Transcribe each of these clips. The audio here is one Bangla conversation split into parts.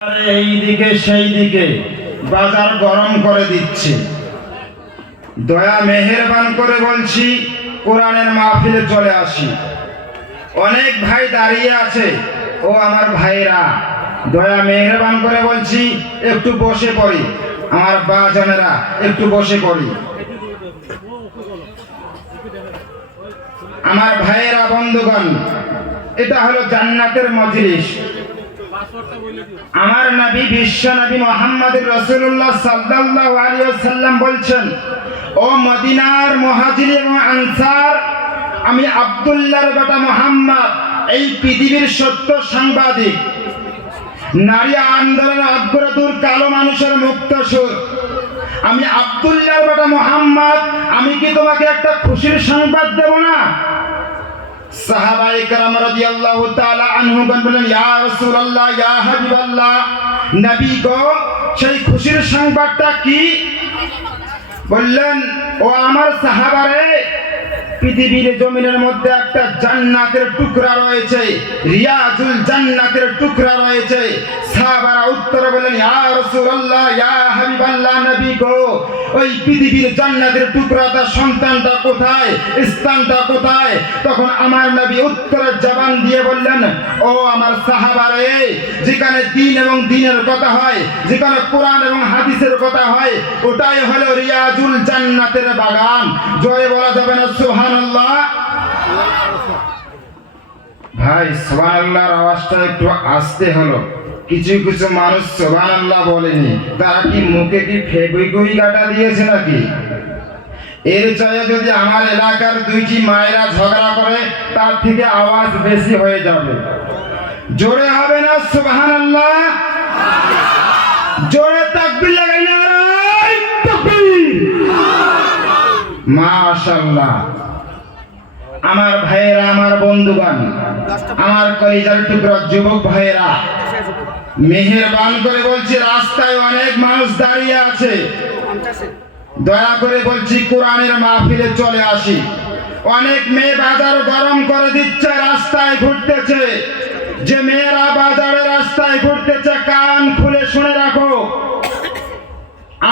এই দিকে সেই দিকে বাজার গরম করে দিচ্ছে। দয়া মেহেরবান করে বলছি, কোরআনের মাহফিলে চলে আসি। অনেক ভাই দাঁড়িয়ে আছে, ও আমার ভাইরা, দয়া মেহেরবান করে বলছি একটু বসে পড়ি। আমার বাজানেরা একটু বসে পড়ি। আমার ভাইয়েরা, বন্ধুগণ, এটা হলো জান্নাতের মজলিস। আমার নবী, বিশ্ব নবী মুহাম্মদুর রাসূলুল্লাহ সাল্লাল্লাহু আলাইহি ওয়াসাল্লাম বলছেন, ও মদিনার মুহাজির এবং আনসার, আমি আব্দুল্লাহর বেটা মুহাম্মদ, এই পৃথিবীর সত্য সাংবাদিক, নারী আন্দোলনের অগ্রদূত, কালো মানুষের মুক্ত সুর, আমি আব্দুল্লাহর বেটা মুহাম্মদ, আমি কি তোমাকে একটা খুশির সংবাদ দেব না? সাহাবায়ে কেরাম রাদিয়াল্লাহু তাআলা আনহুগণ বলেন, ইয়া রাসূলুল্লাহ, ইয়া হাবিবাল্লাহ, নবী গো, সেই খুশির সংবাদটা কি? বললেন, ও আমার সাহাবারে, পৃথিবীর জমিনের মধ্যে একটা জান্নাতের টুকরা রয়েছে, রিয়াজুল জান্নাতের টুকরা রয়েছে। সাহাবারা উত্তরে বললেন, ইয়া রাসূলুল্লাহ, ইয়া হাবিবাল্লাহ, নবী গো, ওই পৃথিবীর জান্নাতের টুকরাটা, সন্তানটা কোথায়, স্থানটা কোথায়? তখন আমার নবী উত্তরের জবান দিয়ে বললেন, ও আমার সাহাবারে, যেখানে দ্বীন এবং দ্বীনের কথা হয়, যেখানে কোরআন এবং হাদিসের কথা হয়, ওটাই হলো রিয়াজুল জান্নাতের বাগান। জয় বলা যাবে না সুবহানাল্লাহ? ভাই, সুবহানাল্লাহর আওয়াজটা একটু আস্তে হলো। কিছু কিছু মানুষ সুবহানাল্লাহ বলেনি, তারা কি মুখে কি ফেবিকুইক কাটা দিয়েছে নাকি? এর চাইতে যদি আমার এলাকার দুইটি মায়েরা ঝগড়া করে, তার থেকে আওয়াজ বেশি হয়ে যাবে। জোরে হবে না সুবহানাল্লাহ? জোরে তাকবীর লাগাই না, তাকবীর, মাশাআল্লাহ। আমার ভাইয়েরা, আমার বন্ধুগণ, আমার কলিজার টুকরা যুবক ভাইয়েরা, মেহেরবান করে বলছি, রাস্তায় অনেক মানুষ দাঁড়িয়ে আছে, দয়া করে বলছি কোরআনের মাহফিলে চলে আসি। অনেক মেয়ে বাজার গরম করে দিচ্ছে, রাস্তায় ঘুরতেছে। যে মেয়েরা বাজারে রাস্তায় ঘুরতেছে, কান খুলে শুনে রাখো,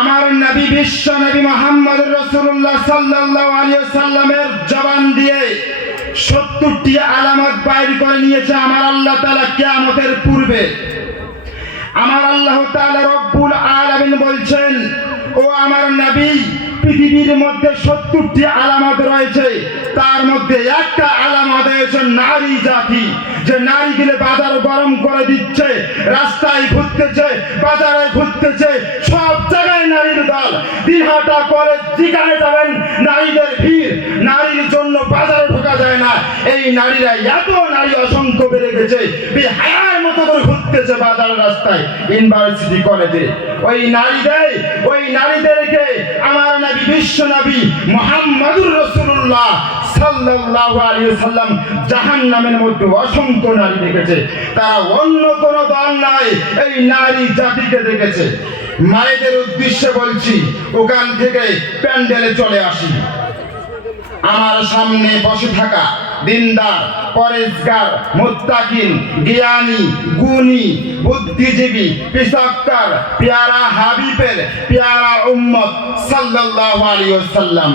আমার নবী, বিশ্ব নবী মুহাম্মদুর রাসূলুল্লাহ সাল্লাল্লাহু আলাইহি ওয়াসাল্লামের জবান দিয়ে 70টি আলামত বাইর করে নিয়েছে আমার আল্লাহ তাআলা কিয়ামতের পূর্বে। আমার আল্লাহ তাআলা রব্বুল আলামিন বলছেন, ও আমার নবী, পৃথিবীর মধ্যে 70টি আলামত রয়েছে, তার মধ্যে একটা আলামত হয়েছে নারী জাতি। যে নারীগুলো বাজার গরম করে দিচ্ছে, রাস্তায় ঘুরতেছে, বাজারে ঘুরতেছে, সব জায়গায় নারীর দল। দিনহাটা করে যেখানে যাবেন নারীদের ভিড়, নারীর জন্য বাজারে ঢোকা যায় না। এই নারীরা, এত নারী অসংখ্য বেড়ে গেছে, বেহায়ার মতো করে ঘুরতেছে বাজার, রাস্তায়, ইউনিভার্সিটি, কলেজে। ওই নারীদেরকে আমার নবী, বিশ্ব নবী মুহাম্মদুর রাসূলুল্লাহ সাল্লাল্লাহু আলাইহি ওয়াসাল্লাম জাহান্নামের মধ্যে অসংখ্য নারী দেখেছে। তারা অন্য কোন দল নয়, এই নারী জাতিকে দেখেছে। মায়েদের উদ্দেশ্যে বলছি, ওখান থেকে প্যান্ডেলে চলে আসি। আমার সামনে বসে থাকা দিনদার, পরেশগার, মুত্তাকিন, জ্ঞানী, গুণী, বুদ্ধিজীবী, পিসাক্কার, পেয়ারা হাবিবের পেয়ারা উম্মত সাল্লাল্লাহু আলাইহি ওয়াসাল্লাম,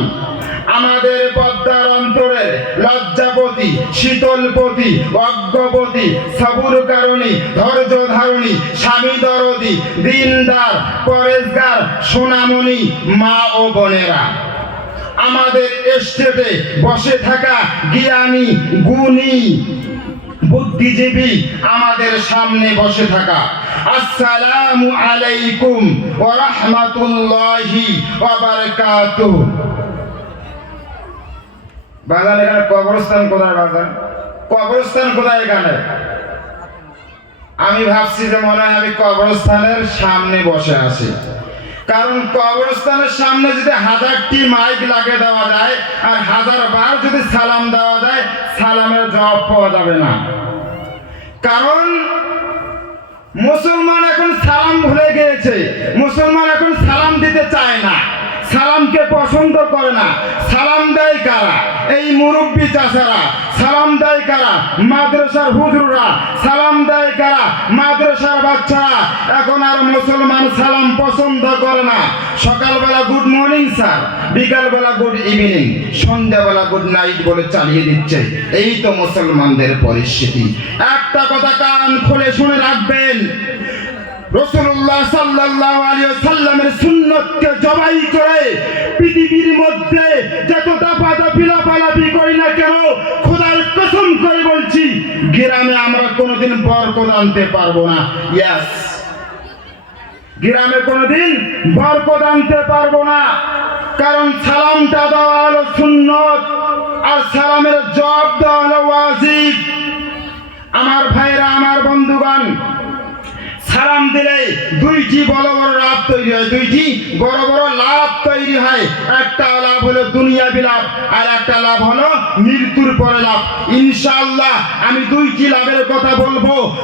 আমাদের পদ্মার অন্তরের লজ্জাপতি, শীতলপতি, অজ্ঞপতি, সবুরকারণী, ধৈর্য ধারণী, স্বামী দরদি, দিনদার, পরেশগার, সোনামণি, মা ও বোনেরা, আমাদের স্টেটে বসে থাকা জ্ঞানী, গুণী, বুদ্ধিজীবী, আমাদের সামনে বসে থাকা, আসসালামু আলাইকুম ওয়া রাহমাতুল্লাহি ওয়া বারাকাতুহু। বাজার, এখানে কবরস্থান কোথায়? বাজার কবরস্থান কোথায় এখানে? আমি ভাবছি যে মনে হয় আমি কবরস্থানের সামনে বসে আছি, কারণ কবরস্থানের সামনে যদি 1000টি মাইক লাগিয়ে দেওয়া যায় আর 1000 বার যদি সালাম দেওয়া যায়, সালামের জবাব পাওয়া যাবে না। কারণ মুসলমান এখন সালাম ভুলে গিয়েছে, মুসলমান এখন সালাম দিতে চায় না। সালামকে পছন্দ করে না। সালাম দেয় কারা? এই মুরব্বী চাচারা। সালাম দেয় কারা? মাদ্রাসার হুজুররা। সালাম দেয় কারা? মাদ্রাসার বাচ্চারা। এখন আর মুসলমান সালাম পছন্দ করে না। সকালবেলা গুড মর্নিং স্যার, বিকালবেলা গুড ইভিনিং, সন্ধ্যাবেলা গুড নাইট বলে চালিয়ে দিচ্ছে। এই তো মুসলমানদের পরিস্থিতি। একটা কথা কান খুলে শুনে রাখবেন, রাসূলুল্লাহ সাল্লাল্লাহু আলাইহি ওয়াসাল্লামের সুন্নতকে জবাই করে পৃথিবীর মধ্যে যতটা পাতাপি লাফালাফি করি না কেন, খোদার কসম করে বলছি, গ্রামে আমরা কোনোদিন বরকত আনতে পারবো না। ইয়েস, গ্রামে কোনোদিন বরকত আনতে পারবো না। কারণ সালামটা দেওয়া হলো সুন্নত, আর সালামের জবাব দেওয়া হলো ওয়াজিব। আমার ভাইরা, আমার বন্ধুগণ, সালাম দিলে দুইটি বড় বড় লাভ তৈরি হয়। দুইটি বড় বড় লাভ তৈরি হয়। একটা লাভ হলো দুনিয়াবি লাভ, আর একটা লাভ হলো মৃত্যুর পরে লাভ। ইনশাআল্লাহ আমি দুইটি লাভের কথা বলবো।